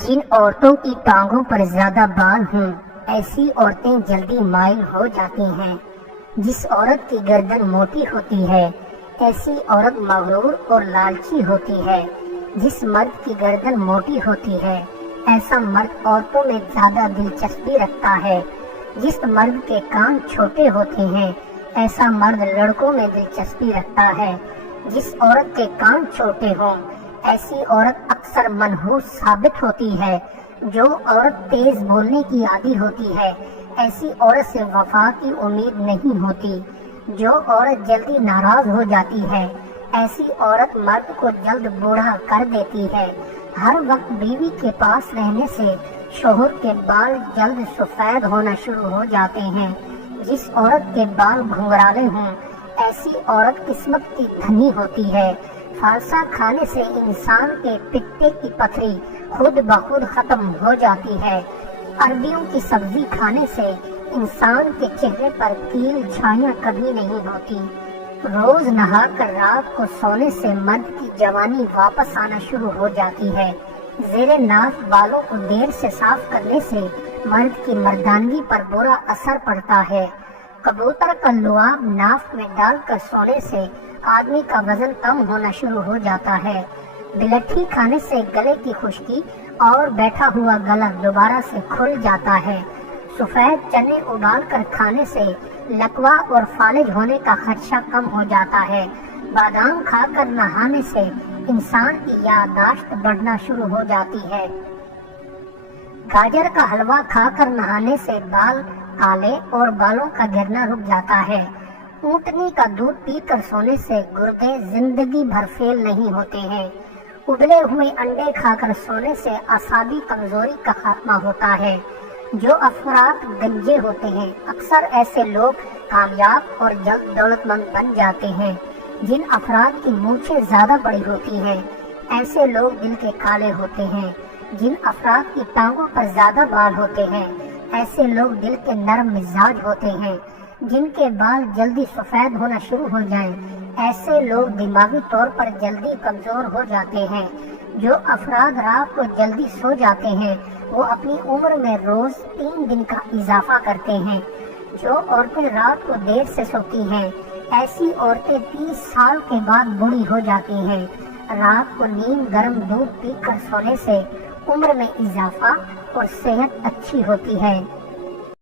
جن عورتوں کی ٹانگوں پر زیادہ بال ہوں ایسی عورتیں جلدی مائل ہو جاتی ہیں۔ جس عورت کی گردن موٹی ہوتی ہے ایسی عورت مغرور اور لالچی ہوتی ہے۔ جس مرد کی گردن موٹی ہوتی ہے ایسا مرد عورتوں میں زیادہ دلچسپی رکھتا ہے۔ جس مرد کے کان چھوٹے ہوتے ہیں ایسا مرد لڑکوں میں دلچسپی رکھتا ہے۔ جس عورت کے کان چھوٹے ہوں ایسی عورت اکثر منحوس ثابت ہوتی ہے۔ جو عورت تیز بولنے کی عادی ہوتی ہے ایسی عورت سے وفا کی امید نہیں ہوتی۔ جو عورت جلدی ناراض ہو جاتی ہے ایسی عورت مرد کو جلد بوڑھا کر دیتی ہے۔ ہر وقت بیوی کے پاس رہنے سے شوہر کے بال جلد سفید ہونا شروع ہو جاتے ہیں۔ جس عورت کے بال گھنگرالے ہوں ایسی عورت قسمت کی دھنی ہوتی ہے۔ فالسا کھانے سے انسان کے پتے کی پتھری خود بخود ختم ہو جاتی ہے۔ عربیوں کی سبزی کھانے سے انسان کے چہرے پر کیل چھائیاں کبھی نہیں ہوتی۔ روز نہا کر رات کو سونے سے مرد کی جوانی واپس آنا شروع ہو جاتی ہے۔ زیر ناف بالوں کو دیر سے صاف کرنے سے مرد کی مردانگی پر برا اثر پڑتا ہے۔ کبوتر کا لعاب ناف میں ڈال کر سونے سے آدمی کا وزن کم ہونا شروع ہو جاتا ہے۔ بلٹھی کھانے سے گلے کی خشکی اور بیٹھا ہوا گلا دوبارہ سے کھل جاتا ہے۔ سفید چنے ابال کر کھانے سے لکوا اور فالج ہونے کا خدشہ کم ہو جاتا ہے۔ بادام کھا کر نہانے سے انسان کی یادداشت بڑھنا شروع ہو جاتی ہے۔ گاجر کا حلوہ کھا کر نہانے سے بال کالے اور بالوں کا گرنا رک جاتا ہے۔ اونٹنی کا دودھ پی کر سونے سے گردے زندگی بھر فیل نہیں ہوتے ہیں۔ ابلے ہوئے انڈے کھا کر سونے سے اعصابی کمزوری کا خاتمہ ہوتا ہے۔ جو افراد گنجے ہوتے ہیں اکثر ایسے لوگ کامیاب اور جلد دولت مند بن جاتے ہیں۔ جن افراد کی مونچھیں زیادہ بڑی ہوتی ہیں ایسے لوگ دل کے کالے ہوتے ہیں۔ جن افراد کی ٹانگوں پر زیادہ بال ہوتے ہیں ایسے لوگ دل کے نرم مزاج ہوتے ہیں۔ جن کے بال جلدی سفید ہونا شروع ہو جائیں ایسے لوگ دماغی طور پر جلدی کمزور ہو جاتے ہیں۔ جو افراد رات کو جلدی سو جاتے ہیں وہ اپنی عمر میں روز 3 دن کا اضافہ کرتے ہیں۔ جو عورتیں رات کو دیر سے سوتی ہیں ایسی عورتیں 30 سال کے بعد بوڑھی ہو جاتی ہیں۔ رات کو نیم گرم دودھ پی کر سونے سے عمر میں اضافہ اور صحت اچھی ہوتی ہے۔